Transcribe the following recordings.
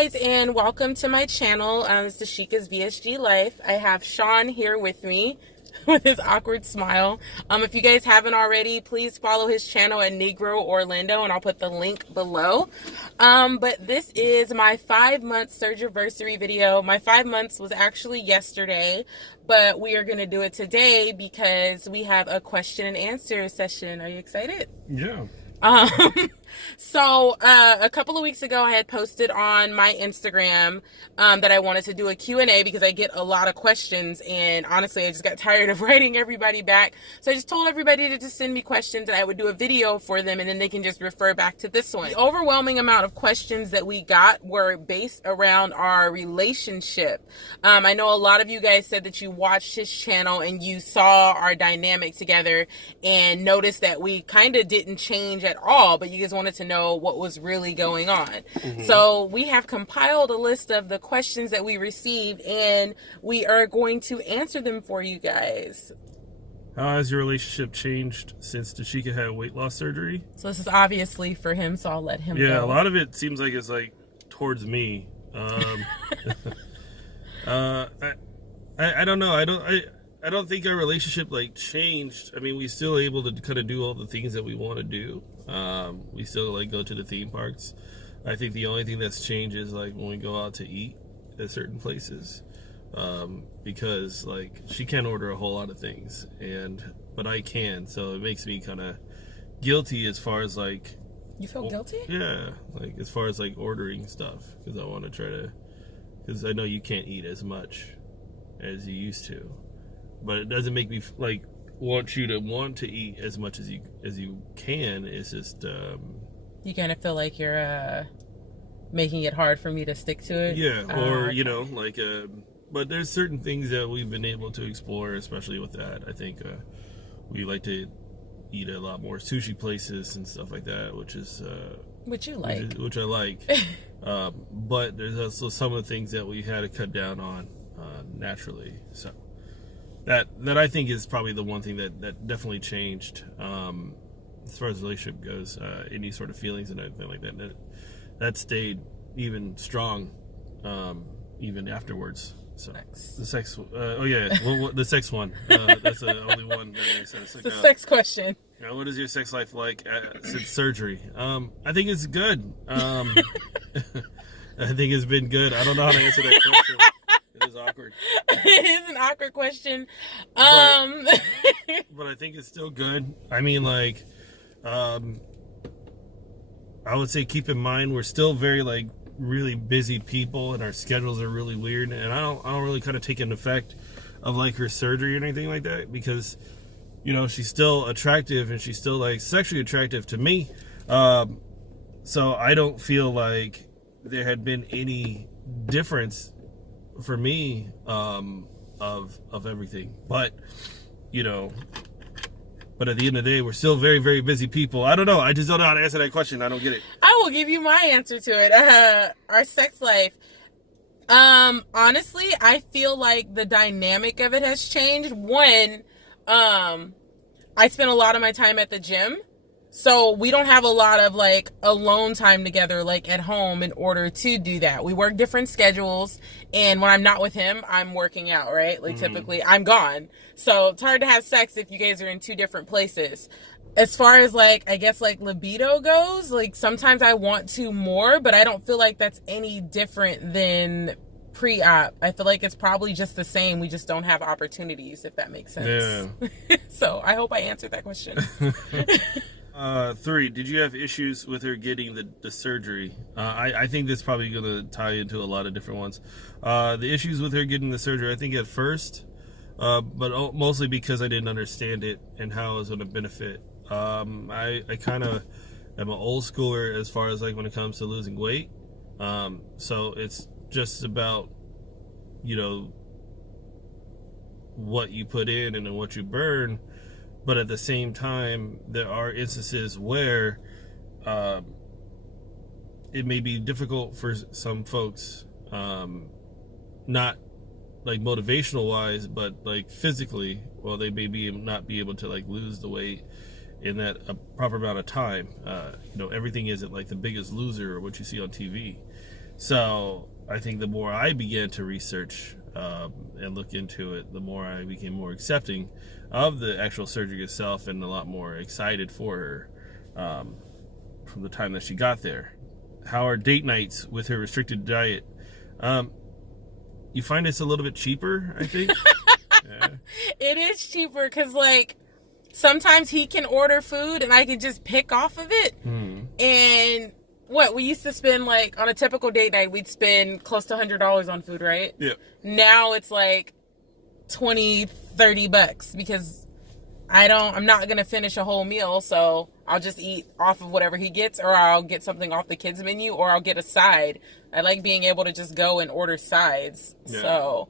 guys, and welcome to my channel. This is SheekasVSGLife. I have Sean here with me with his awkward smile. If you guys haven't already, please follow his channel at Negro Orlando, and I'll put the link below. But this is my 5-month surgiversary video. My 5 months was actually yesterday, but we are going to do it today because we have a question and answer session. Are you excited? Yeah. So a couple of weeks ago I had posted on my Instagram that I wanted to do a Q&A because I get a lot of questions, and honestly I just got tired of writing everybody back, so I just told everybody to just send me questions and I would do a video for them, and then they can just refer back to this one. The overwhelming amount of questions that we got were based around our relationship. I know a lot of you guys said that you watched his channel and you saw our dynamic together and noticed that we kind of didn't change at all, but you guys wanted to know what was really going on. Mm-hmm. So we have compiled a list of the questions that we received, and we are going to answer them for you guys. How has your relationship changed since Sheeka had weight loss surgery? So this is obviously for him, so I'll let him go. Yeah, a lot of it seems like it's like towards me. I don't know. I don't think our relationship like changed. I mean, we still able to kind of do all the things that we want to do. We still like go to the theme parks. I think the only thing that's changed is like when we go out to eat at certain places, because like she can't order a whole lot of things, but I can, so it makes me kind of guilty as far as like. You feel guilty? Yeah, like as far as like ordering stuff, because I want to try to, because I know you can't eat as much as you used to. But it doesn't make me like want you to want to eat as much as you can. It's just you kind of feel like you're making it hard for me to stick to it. Yeah, or you know, like but there's certain things that we've been able to explore, especially with that. I think we like to eat at a lot more sushi places and stuff like that, which is which you like, which I like. But there's also some of the things that we had to cut down on naturally. So. That I think is probably the one thing that definitely changed as far as the relationship goes. Any sort of feelings and everything like that stayed even strong even afterwards. So the sex. Oh yeah, the sex one. That's the only one that makes sense. The sex question. Now, what is your sex life like since surgery? I think it's good. I think it's been good. I don't know how to answer that question. It is awkward. It is an awkward question. But I think it's still good. I mean, like, I would say keep in mind we're still very like really busy people, and our schedules are really weird. And I don't really kind of take an effect of like her surgery or anything like that, because you know she's still attractive and she's still like sexually attractive to me. So I don't feel like there had been any difference for me of everything, but you know, but at the end of the day we're still very, very busy people. I don't know, I just don't know how to answer that question. I don't get it. I will give you my answer to it. Our sex life, honestly I feel like the dynamic of it has changed. One, I spend a lot of my time at the gym, so we don't have a lot of like alone time together like at home in order to do that. We work different schedules, and when I'm not with him, I'm working out, right? Like typically I'm gone. So it's hard to have sex if you guys are in two different places. As far as like, I guess like libido goes, like sometimes I want to more, but I don't feel like that's any different than pre-op. I feel like it's probably just the same. We just don't have opportunities, if that makes sense. Yeah. So I hope I answered that question. 3, did you have issues with her getting the surgery? I think that's probably going to tie into a lot of different ones. The issues with her getting the surgery, I think at first, but mostly because I didn't understand it and how it was going to benefit. I kind of am an old schooler as far as like when it comes to losing weight. So it's just about, you know, what you put in and then what you burn. But at the same time, there are instances where it may be difficult for some folks, not like motivational wise, but like physically, well, they may not be able to like lose the weight in that a proper amount of time. You know, everything isn't like The Biggest Loser or what you see on TV. So I think the more I began to research and look into it, the more I became more accepting of the actual surgery itself and a lot more excited for her from the time that she got there. How are date nights with her restricted diet? You find it's a little bit cheaper, I think. Yeah. It is cheaper because, like, sometimes he can order food and I can just pick off of it. And what we used to spend, like, on a typical date night, we'd spend close to $100 on food, right? Yeah. Now it's like $20-$30 because I'm not gonna finish a whole meal, so I'll just eat off of whatever he gets, or I'll get something off the kids menu, or I'll get a side. I like being able to just go and order sides. Yeah. So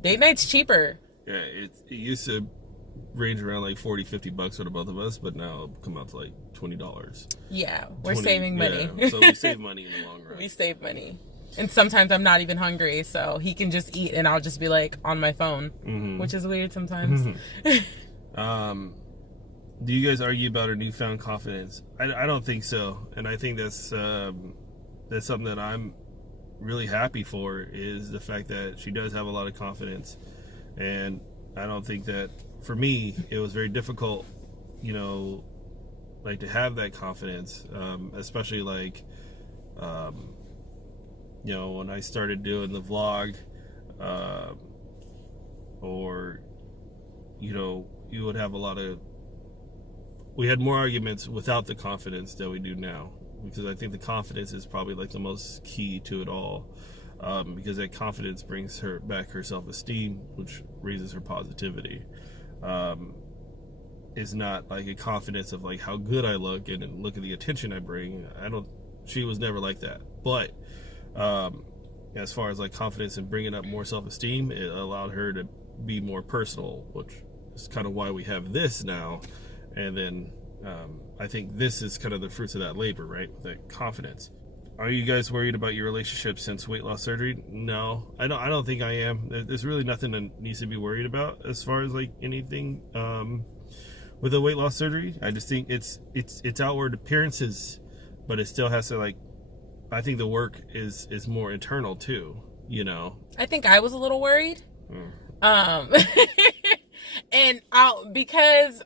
date night's cheaper. Yeah, it used to range around like $40-$50 for the both of us, but now it'll come out to like $20. Yeah, we're saving money. Yeah, so we save money in the long run. We save money. And sometimes I'm not even hungry, so he can just eat and I'll just be like on my phone, which is weird sometimes. Do you guys argue about her newfound confidence? I don't think so, and I think that's something that I'm really happy for, is the fact that she does have a lot of confidence. And I don't think that, for me, it was very difficult, like, to have that confidence, especially like when I started doing the vlog, or you would have we had more arguments without the confidence than we do now, because I think the confidence is probably like the most key to it all, because that confidence brings her back her self-esteem, which raises her positivity. It's not like a confidence of like how good I look and look at the attention I bring. She was never like that. But as far as like confidence and bringing up more self-esteem, it allowed her to be more personal, which is kind of why we have this now. And then I think this is kind of the fruits of that labor, right? That confidence. Are you guys worried about your relationship since weight loss surgery? No, I don't think I am. There's really nothing that needs to be worried about as far as like anything with a weight loss surgery. I just think it's outward appearances, but it still has to, like, I think the work is more internal too, I think I was a little worried. And because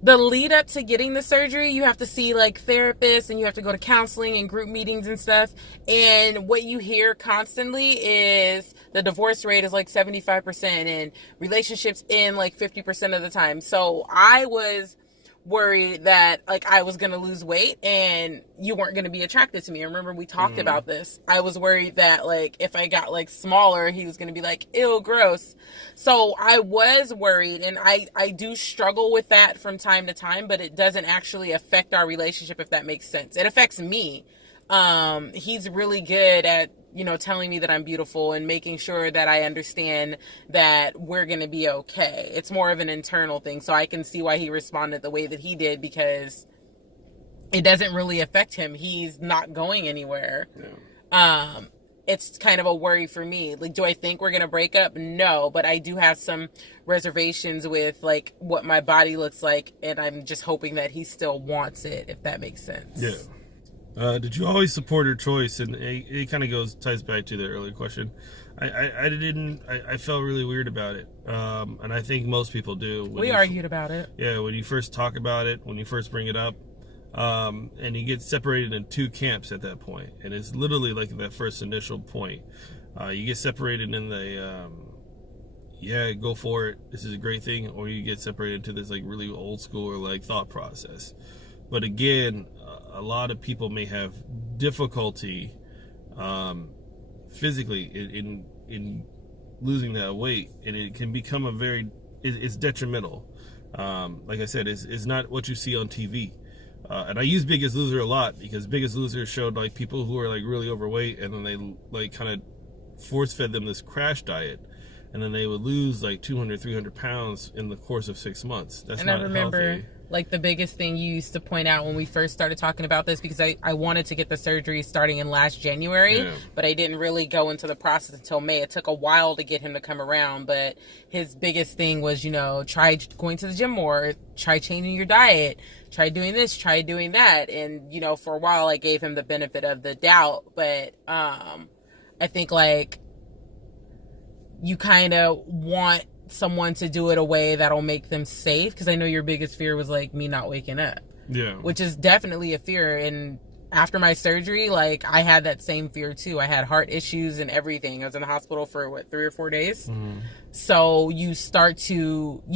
the lead up to getting the surgery, you have to see like therapists and you have to go to counseling and group meetings and stuff. And what you hear constantly is the divorce rate is like 75% and relationships end like 50% of the time. So I was worried that like I was going to lose weight and you weren't going to be attracted to me. I remember we talked about this. I was worried that like if I got like smaller, he was going to be like, ew, gross. So I was worried, and I do struggle with that from time to time, but it doesn't actually affect our relationship, if that makes sense. It affects me. He's really good at, telling me that I'm beautiful and making sure that I understand that we're going to be okay. It's more of an internal thing. So I can see why he responded the way that he did, because it doesn't really affect him. He's not going anywhere. Yeah. It's kind of a worry for me. Like, do I think we're going to break up? No, but I do have some reservations with like what my body looks like. And I'm just hoping that he still wants it, if that makes sense. Yeah. Did you always support her choice? And it kind of ties back to the earlier question. I didn't. I felt really weird about it, and I think most people do. We argued about it. Yeah, when you first talk about it, when you first bring it up, and you get separated in two camps at that point, and it's literally like that first initial point. You get separated in the yeah, go for it, this is a great thing, or you get separated into this like really old school or like thought process. But again, a lot of people may have difficulty physically in losing that weight, and it can become it's detrimental. Like I said, it's not what you see on TV. And I use Biggest Loser a lot, because Biggest Loser showed like people who are like really overweight, and then they like kind of force fed them this crash diet, and then they would lose like 200-300 pounds in the course of 6 months. That's not healthy. like the biggest thing you used to point out when we first started talking about this, because I wanted to get the surgery starting in last January, but I didn't really go into the process until May. It took a while to get him to come around, but his biggest thing was, you know, try going to the gym more, try changing your diet, try doing this, try doing that. And, you know, for a while I gave him the benefit of the doubt, but I think like you kind of want someone to do it a way that'll make them safe, because I know your biggest fear was like me not waking up, which is definitely a fear. And after my surgery, like I had that same fear too. I had heart issues and everything. I was in the hospital for 3 or 4 days. So you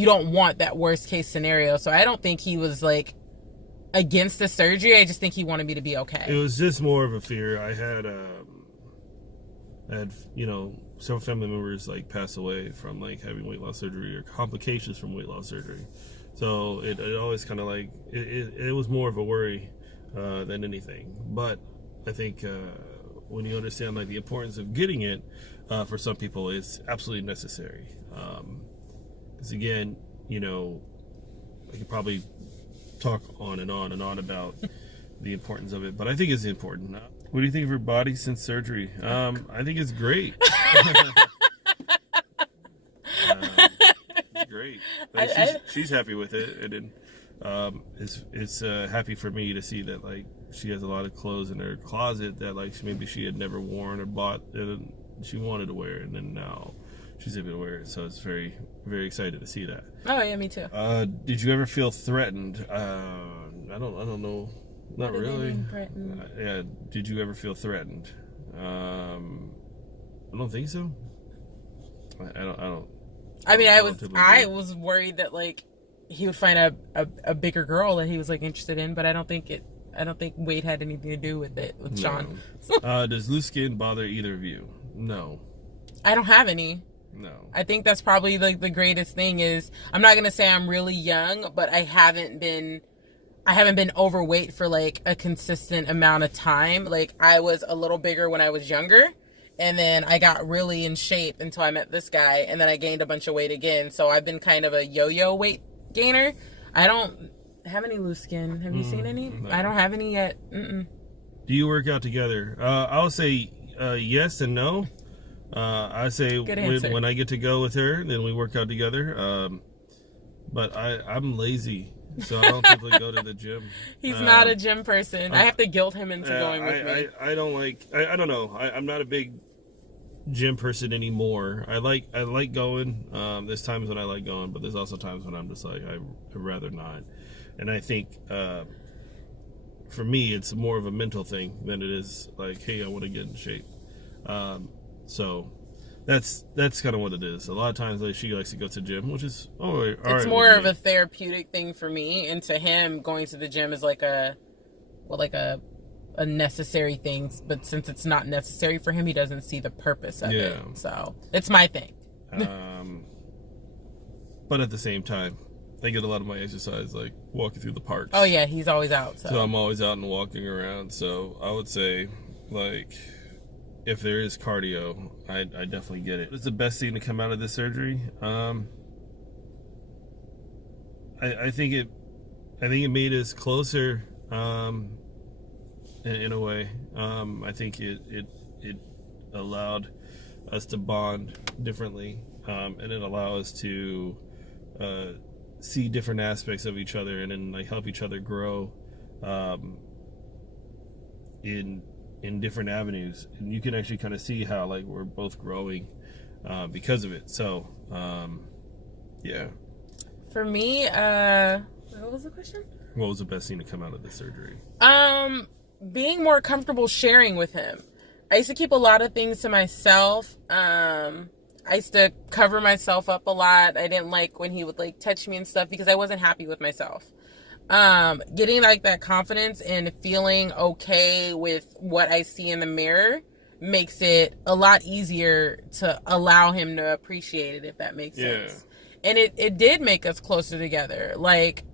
don't want that worst case scenario. So I don't think he was like against the surgery. I just think he wanted me to be okay. It was just more of a fear. I had you know, some family members like pass away from like having weight loss surgery or complications from weight loss surgery. So it always kind of like it was more of a worry than anything. But I think when you understand like the importance of getting it, for some people it's absolutely necessary. Because again, you know, I could probably talk on and on and on about the importance of it, but I think it's important. What do you think of her body since surgery? I think it's great. It's great. Like, she's happy with it, and then it's happy for me to see that like she has a lot of clothes in her closet that like maybe she had never worn or bought and she wanted to wear, and then now she's able to wear it. So it's very, very excited to see that. Oh yeah, me too. Did you ever feel threatened? I don't know. Not really. Yeah. Did you ever feel threatened? I don't think so. I don't. I mean, I was worried that like he would find a bigger girl that he was like interested in, but I don't think weight had anything to do with it with Sean. Does loose skin bother either of you? No. I don't have any. No. I think that's probably like the greatest thing is, I'm not gonna say I'm really young, but I haven't been overweight for like a consistent amount of time. Like I was a little bigger when I was younger, and then I got really in shape until I met this guy, and then I gained a bunch of weight again. So I've been kind of a yo-yo weight gainer. I don't have any loose skin. Have you seen any? No. I don't have any yet. Mm-mm. Do you work out together? I'll say yes and no. I say when I get to go with her, then we work out together. But I'm lazy. So I don't typically go to the gym. He's not a gym person. I have to guilt him into going with me. I don't like. I don't know. I'm not a big gym person anymore. I like going. There's times when I like going, but there's also times when I'm just like I'd rather not. And I think for me, it's more of a mental thing than it is like, hey, I want to get in shape. So. That's kind of what it is. A lot of times, like she likes to go to the gym, which is all right. It's more of a therapeutic thing for me, and to him, going to the gym is like a necessary thing. But since it's not necessary for him, he doesn't see the purpose of it. So it's my thing. But at the same time, I get a lot of my exercise like walking through the parks. Oh yeah, he's always out. So I'm always out and walking around. So I would say like, if there is cardio, I definitely get it. What's the best thing to come out of this surgery? I think it made us closer, in a way. I think it allowed us to bond differently, and it allowed us to see different aspects of each other, and then like help each other grow in different avenues, and you can actually kind of see how like we're both growing because of it. So yeah. For me, what was the question? What was the best thing to come out of the surgery? Being more comfortable sharing with him. I used to keep a lot of things to myself. I used to cover myself up a lot. I didn't like when he would like touch me and stuff because I wasn't happy with myself. Getting like that confidence and feeling okay with what I see in the mirror makes it a lot easier to allow him to appreciate it, if that makes sense. And it did make us closer together. Like,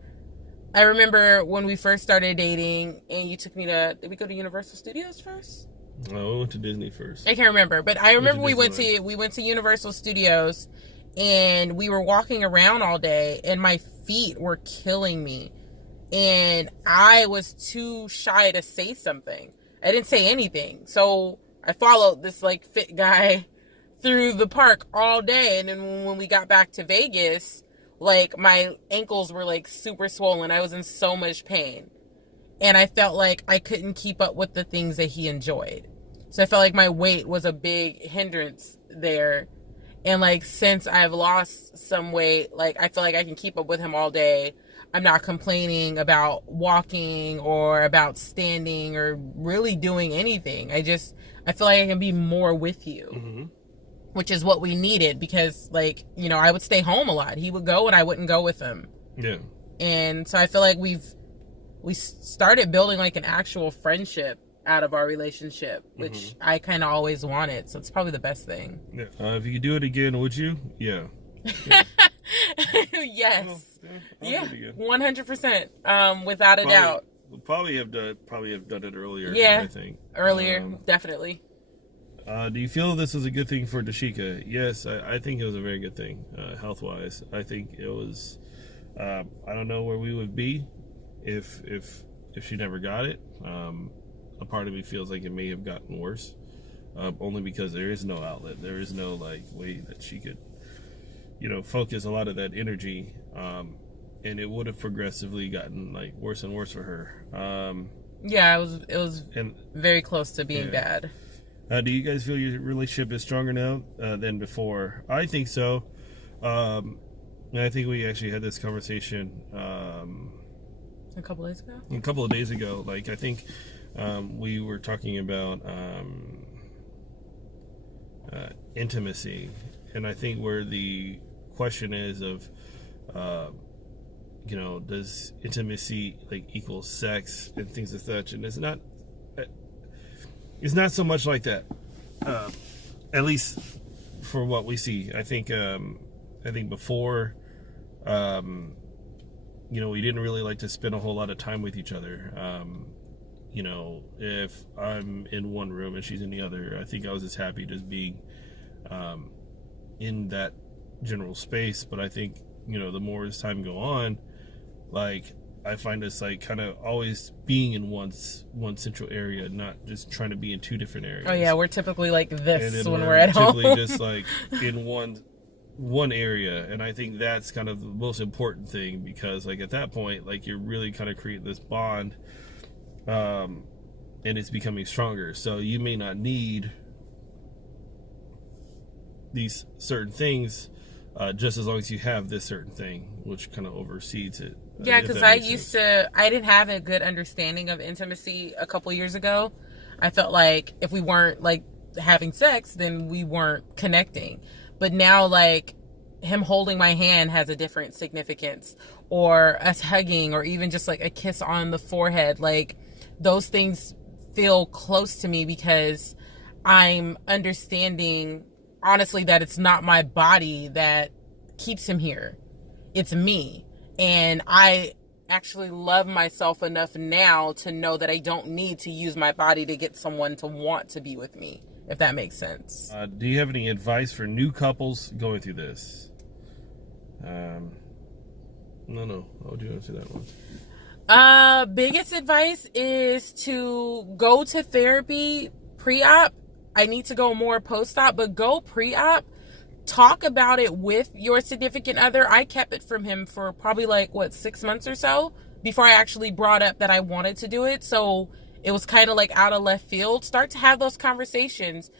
I remember when we first started dating and you took me did we go to Universal Studios first? No, we went to Disney first. I can't remember, but I remember we went to Universal Studios and we were walking around all day and my feet were killing me. And I was too shy to say something. I didn't say anything. So I followed this like fit guy through the park all day. And then when we got back to Vegas, like my ankles were like super swollen. I was in so much pain. And I felt like I couldn't keep up with the things that he enjoyed. So I felt like my weight was a big hindrance there. And like since I've lost some weight, like I feel like I can keep up with him all day. I'm not complaining about walking or about standing or really doing anything. I feel like I can be more with you, Mm-hmm. which is what we needed because, like, you know, I would stay home a lot. He would go and I wouldn't go with him. Yeah. And so I feel like we started building like an actual friendship out of our relationship, which I kind of always wanted. So it's probably the best thing. Yeah. If you could do it again, would you? Yeah. Yeah. Yes. I'll Yeah. do it again. 100%. Without a doubt. We'll probably have done it earlier. Yeah. I think Earlier, definitely. Do you feel this was a good thing for Dashika? Yes, I think it was a very good thing, health wise. I think it was. I don't know where we would be if she never got it. A part of me feels like it may have gotten worse, only because there is no outlet. There is no like way that she could, focus a lot of that energy, and it would have progressively gotten like worse and worse for her. Yeah, it was very close to being bad. Do you guys feel your relationship is stronger now than before? I think so. And I think we actually had this conversation A couple days ago. a couple of days ago. Like I think we were talking about intimacy, and I think where the question is of does intimacy like equal sex and things as such, and it's not so much like that, at least for what we see. I think before we didn't really like to spend a whole lot of time with each other. If I'm in one room and she's in the other, I think I was just happy just being in that general space. But I think the more as time go on, like I find us like kind of always being in one central area, not just trying to be in two different areas. Oh yeah, we're typically like this when we're at home. Typically just like in one area, and I think that's kind of the most important thing, because like at that point, like you're really kind of creating this bond, and it's becoming stronger. So you may not need these certain things, just as long as you have this certain thing, which kind of oversees it. Yeah, because I didn't have a good understanding of intimacy a couple years ago. I felt like if we weren't like having sex, then we weren't connecting. But now, like, him holding my hand has a different significance, or us hugging, or even just like a kiss on the forehead. Like, those things feel close to me because I'm understanding, honestly, that it's not my body that keeps him here. It's me. And I actually love myself enough now to know that I don't need to use my body to get someone to want to be with me, if that makes sense. Do you have any advice for new couples going through this? No. How would you answer that one? Biggest advice is to go to therapy pre-op. I need to go more post-op, but go pre-op. Talk about it with your significant other. I kept it from him for probably 6 months or so before I actually brought up that I wanted to do it. So it was kind of like out of left field. Start to have those conversations.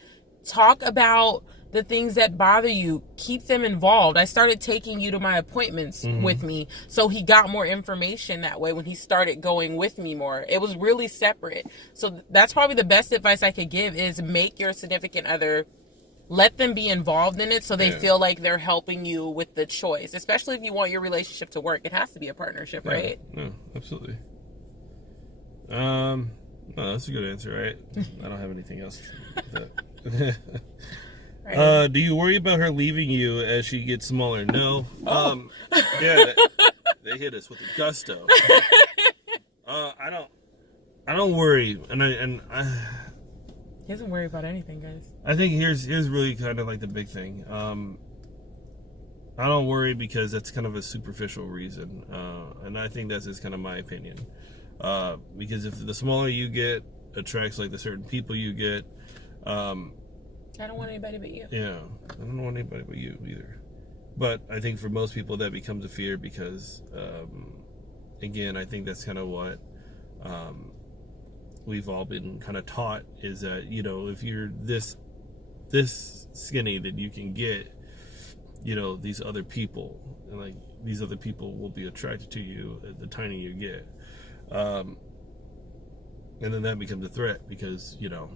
Talk about the things that bother you. Keep them involved. I started taking you to my appointments with me, so he got more information that way when he started going with me more. It was really separate. So that's probably the best advice I could give, is make your significant other, let them be involved in it so they feel like they're helping you with the choice, especially if you want your relationship to work. It has to be a partnership, right? No, absolutely. No, that's a good answer, right? I don't have anything else. Right. Do you worry about her leaving you as she gets smaller? No. Yeah, they hit us with a gusto. I don't worry, and I he doesn't worry about anything, guys. I think here's really kind of like the big thing. I don't worry because that's kind of a superficial reason, and I think that's just kind of my opinion. Because if the smaller you get, attracts like the certain people you get. I don't want anybody but you. Yeah, I don't want anybody but you either. But I think for most people that becomes a fear because, again, I think that's kind of what we've all been kind of taught is that, you know, if you're this skinny, then you can get, you know, these other people, and like these other people will be attracted to you the tinier you get. And then that becomes a threat because, you know,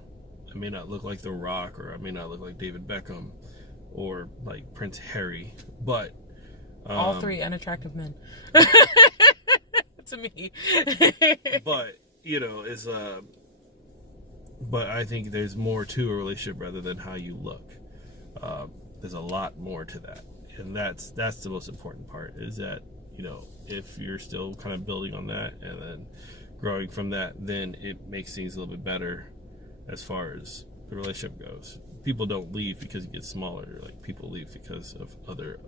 I may not look like The Rock, or I may not look like David Beckham, or like Prince Harry, but all three unattractive men to me. But you know, it's but I think there's more to a relationship rather than how you look. There's a lot more to that, and that's the most important part. Is that, you know, if you're still kind of building on that and then growing from that, then it makes things a little bit better as far as the relationship goes. People don't leave because you get smaller. Like, people leave because of other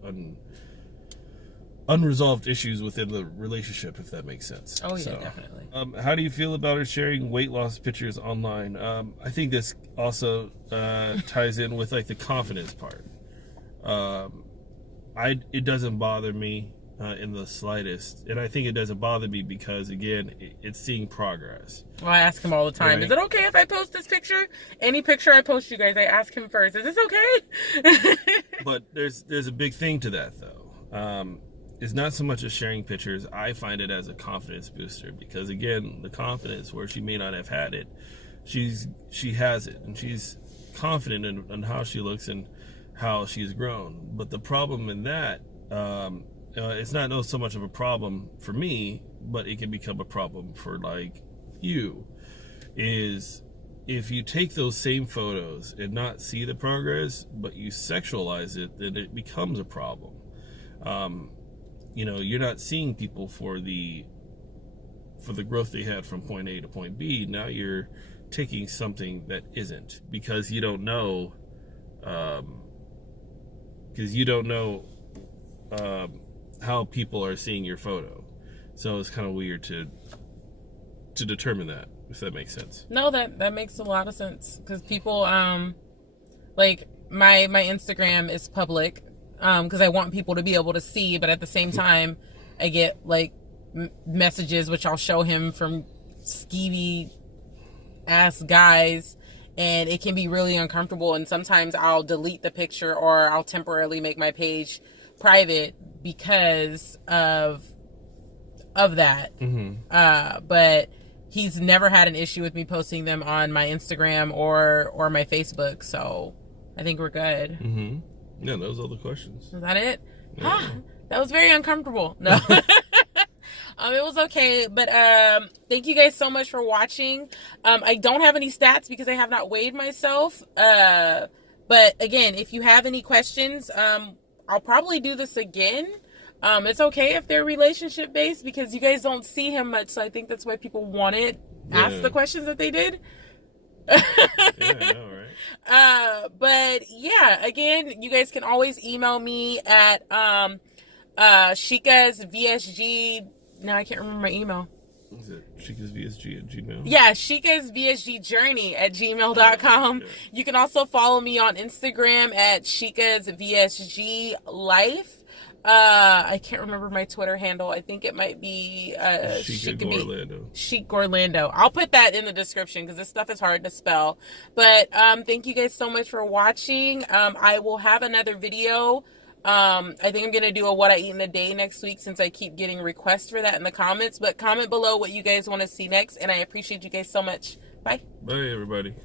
unresolved issues within the relationship, if that makes sense. Oh, yeah, definitely. How do you feel about her sharing weight loss pictures online? I think this also ties in with like the confidence part. It doesn't bother me in the slightest, and I think it doesn't bother me because, again, it's seeing progress. Well, I ask him all the time, right? Is it okay if I post this picture? Any picture I post, you guys, I ask him first, is this okay? But there's a big thing to that, though. It's not so much as sharing pictures. I find it as a confidence booster because, again, the confidence where she may not have had it, she has it, and she's confident in how she looks and how she's grown. But the problem in that, it's not so much of a problem for me, but it can become a problem for like you, is if you take those same photos and not see the progress, but you sexualize it, then it becomes a problem. You know, you're not seeing people for the growth they had from point A to point B. Now you're taking something that isn't, because you don't know, how people are seeing your photo. So it's kind of weird to determine that, if that makes sense. No, that makes a lot of sense, because people, like my Instagram is public, because I want people to be able to see, but at the same time, I get like messages, which I'll show him, from skeevy ass guys, and it can be really uncomfortable, and sometimes I'll delete the picture or I'll temporarily make my page private because of that. Mm-hmm. But he's never had an issue with me posting them on my Instagram or my Facebook, so I think we're good. Mm-hmm. Yeah, those are the questions. Is that it? Yeah. That was very uncomfortable. No. It was okay, but thank you guys so much for watching. I don't have any stats because I have not weighed myself. But again, if you have any questions, I'll probably do this again. It's okay if they're relationship based because you guys don't see him much, so I think that's why people wanted ask the questions that they did. Yeah, I know, right? But yeah, again, you guys can always email me at SheekasVSG. Now I can't remember my email. Is it SheekasVSG@gmail? Yeah, SheekasVSGJourney@gmail.com. Yeah. You can also follow me on Instagram at SheekasVSGLife. I can't remember my Twitter handle. I think it might be Sheek Orlando. I'll put that in the description because this stuff is hard to spell. But thank you guys so much for watching. I will have another video. I think I'm going to do a what I eat in a day next week, since I keep getting requests for that in the comments. But comment below what you guys want to see next, and I appreciate you guys so much. Bye. Bye, everybody.